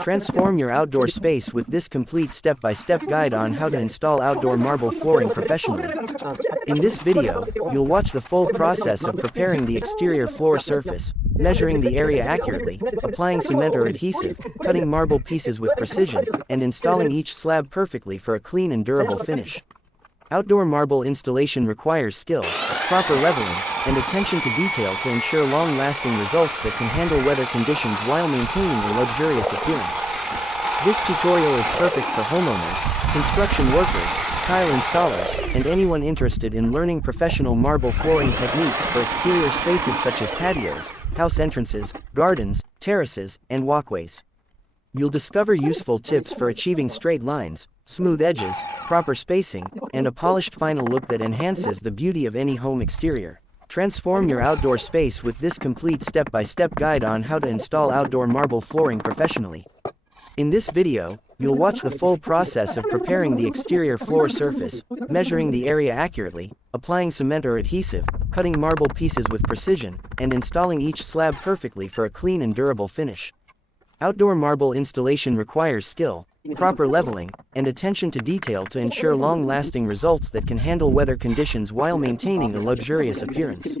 Transform your outdoor space with this complete step-by-step guide on how to install outdoor marble flooring professionally. In this video, you'll watch the full process of preparing the exterior floor surface, measuring the area accurately, applying cement or adhesive, cutting marble pieces with precision, and installing each slab perfectly for a clean and durable finish. Outdoor marble installation requires skill, proper leveling, and attention to detail to ensure long-lasting results that can handle weather conditions while maintaining a luxurious appearance. This tutorial is perfect for homeowners, construction workers, tile installers, and anyone interested in learning professional marble flooring techniques for exterior spaces such as patios, house entrances, gardens, terraces, and walkways. You'll discover useful tips for achieving straight lines, smooth edges, proper spacing, and a polished final look that enhances the beauty of any home exterior. Transform your outdoor space with this complete step-by-step guide on how to install outdoor marble flooring professionally. In this video, you'll watch the full process of preparing the exterior floor surface, measuring the area accurately, applying cement or adhesive, cutting marble pieces with precision, and installing each slab perfectly for a clean and durable finish. Outdoor marble installation requires skill, proper leveling, and attention to detail to ensure long-lasting results that can handle weather conditions while maintaining a luxurious appearance.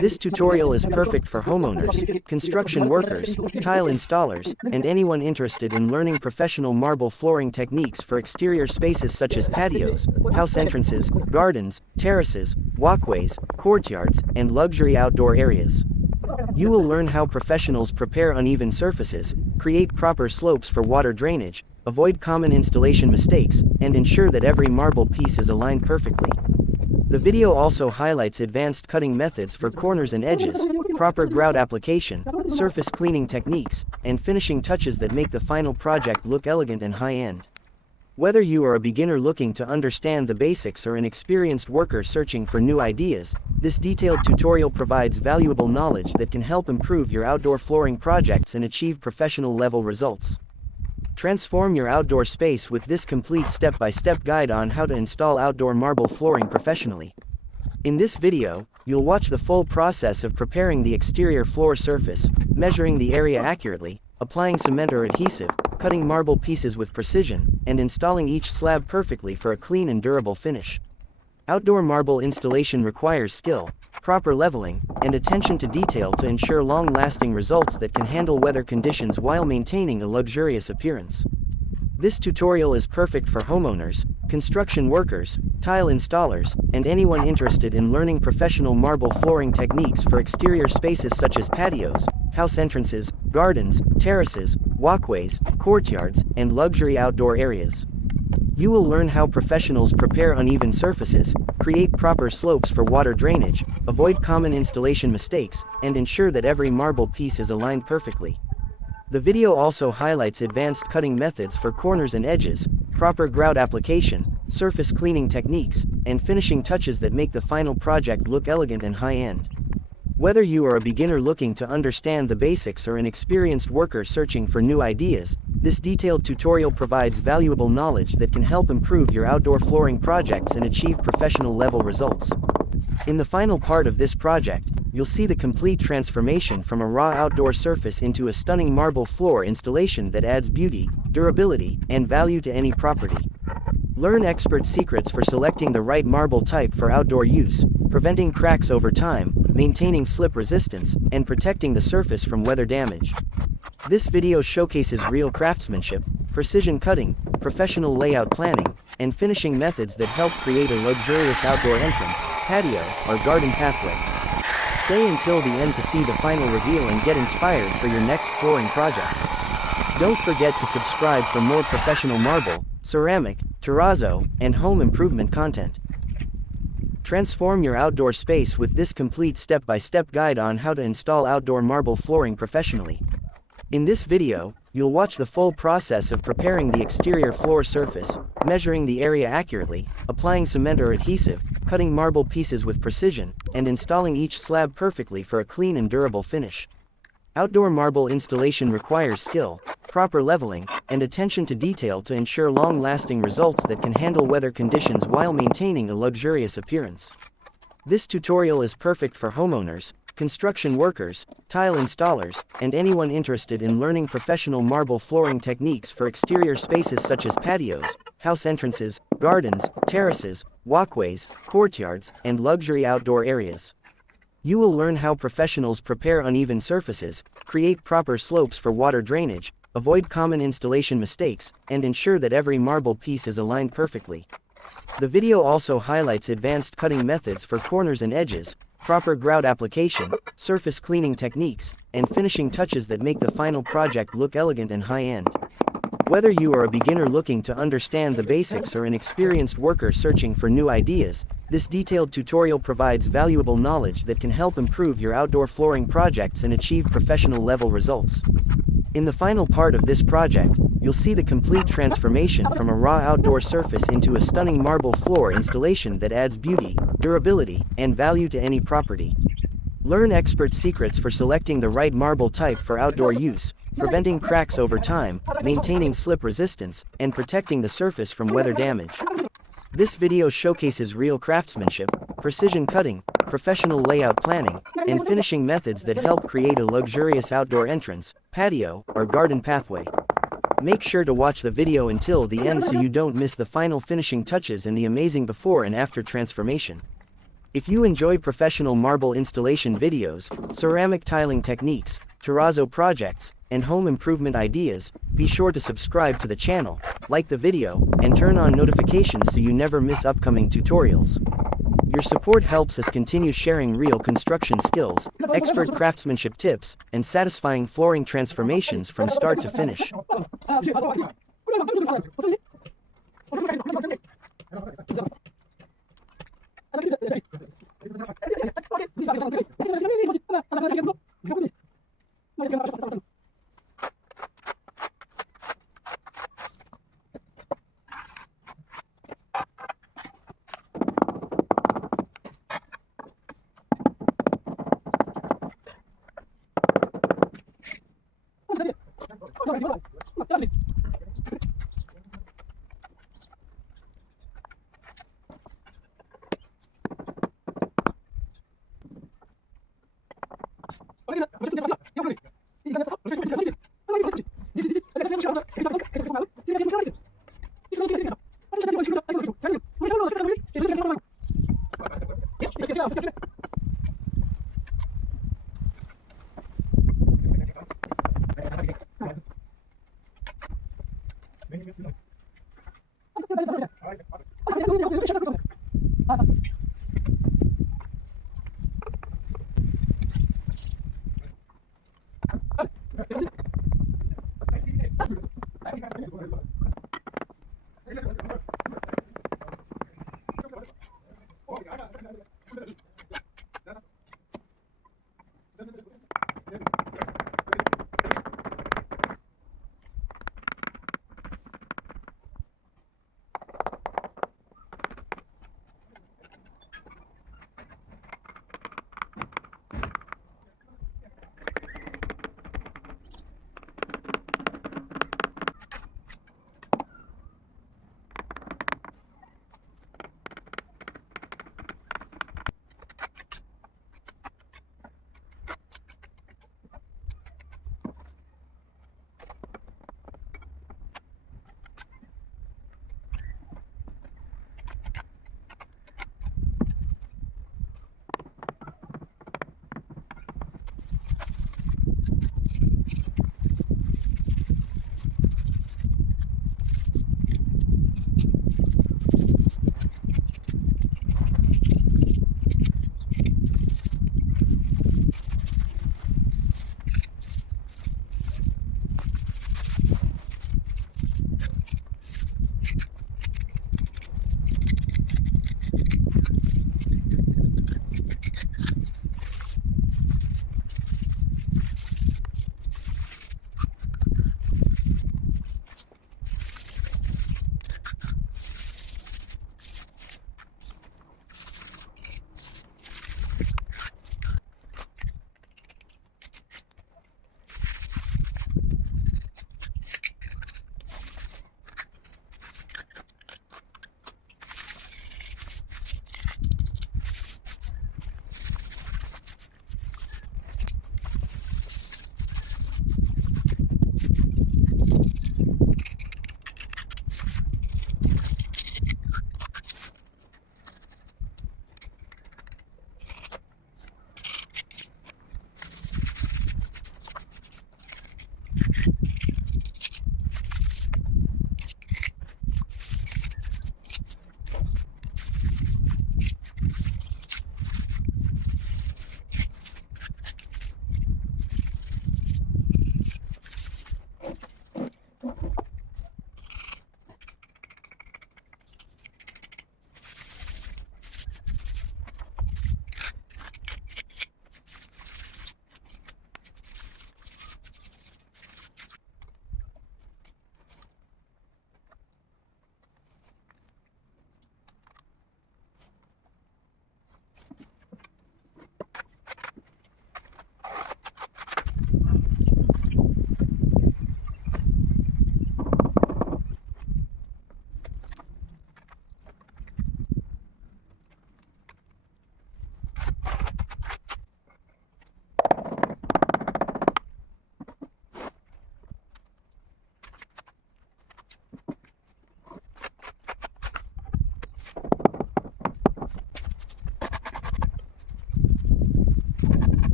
This tutorial is perfect for homeowners, construction workers, tile installers, and anyone interested in learning professional marble flooring techniques for exterior spaces such as patios, house entrances, gardens, terraces, walkways, courtyards, and luxury outdoor areas. You will learn how professionals prepare uneven surfaces, create proper slopes for water drainage, avoid common installation mistakes, and ensure that every marble piece is aligned perfectly. The video also highlights advanced cutting methods for corners and edges, proper grout application, surface cleaning techniques, and finishing touches that make the final project look elegant and high-end. Whether you are a beginner looking to understand the basics or an experienced worker searching for new ideas, this detailed tutorial provides valuable knowledge that can help improve your outdoor flooring projects and achieve professional-level results. Transform your outdoor space with this complete step-by-step guide on how to install outdoor marble flooring professionally. In this video, you'll watch the full process of preparing the exterior floor surface, measuring the area accurately, applying cement or adhesive, cutting marble pieces with precision, and installing each slab perfectly for a clean and durable finish. Outdoor marble installation requires skill, proper leveling, and attention to detail to ensure long-lasting results that can handle weather conditions while maintaining a luxurious appearance. This tutorial is perfect for homeowners, construction workers, tile installers, and anyone interested in learning professional marble flooring techniques for exterior spaces such as patios, house entrances, gardens, terraces, walkways, courtyards, and luxury outdoor areas. You will learn how professionals prepare uneven surfaces, create proper slopes for water drainage, avoid common installation mistakes, and ensure that every marble piece is aligned perfectly. The video also highlights advanced cutting methods for corners and edges, proper grout application, surface cleaning techniques, and finishing touches that make the final project look elegant and high-end. Whether you are a beginner looking to understand the basics or an experienced worker searching for new ideas, this detailed tutorial provides valuable knowledge that can help improve your outdoor flooring projects and achieve professional-level results. In the final part of this project, you'll see the complete transformation from a raw outdoor surface into a stunning marble floor installation that adds beauty, durability, and value to any property. Learn expert secrets for selecting the right marble type for outdoor use, preventing cracks over time, maintaining slip resistance, and protecting the surface from weather damage. This video showcases real craftsmanship, precision cutting, professional layout planning, and finishing methods that help create a luxurious outdoor entrance, patio, or garden pathway. Stay until the end to see the final reveal and get inspired for your next flooring project. Don't forget to subscribe for more professional marble, ceramic, terrazzo, and home improvement content. Transform your outdoor space with this complete step-by-step guide on how to install outdoor marble flooring professionally. In this video, you'll watch the full process of preparing the exterior floor surface, measuring the area accurately, applying cement or adhesive, cutting marble pieces with precision, and installing each slab perfectly for a clean and durable finish. Outdoor marble installation requires skill, proper leveling, and attention to detail to ensure long-lasting results that can handle weather conditions while maintaining a luxurious appearance. This tutorial is perfect for homeowners, Construction workers, tile installers, and anyone interested in learning professional marble flooring techniques for exterior spaces such as patios, house entrances, gardens, terraces, walkways, courtyards, and luxury outdoor areas. You will learn how professionals prepare uneven surfaces, create proper slopes for water drainage, avoid common installation mistakes, and ensure that every marble piece is aligned perfectly. The video also highlights advanced cutting methods for corners and edges, proper grout application, surface cleaning techniques, and finishing touches that make the final project look elegant and high-end. Whether you are a beginner looking to understand the basics or an experienced worker searching for new ideas, this detailed tutorial provides valuable knowledge that can help improve your outdoor flooring projects and achieve professional-level results. In the final part of this project, you'll see the complete transformation from a raw outdoor surface into a stunning marble floor installation that adds beauty, durability, and value to any property. Learn expert secrets for selecting the right marble type for outdoor use, preventing cracks over time, maintaining slip resistance, and protecting the surface from weather damage. This video showcases real craftsmanship, precision cutting, professional layout planning, and finishing methods that help create a luxurious outdoor entrance, patio, or garden pathway. Make sure to watch the video until the end so you don't miss the final finishing touches and the amazing before and after transformation. If you enjoy professional marble installation videos, ceramic tiling techniques, terrazzo projects, and home improvement ideas, be sure to subscribe to the channel, like the video, and turn on notifications so you never miss upcoming tutorials. Your support helps us continue sharing real construction skills, expert craftsmanship tips, and satisfying flooring transformations from start to finish.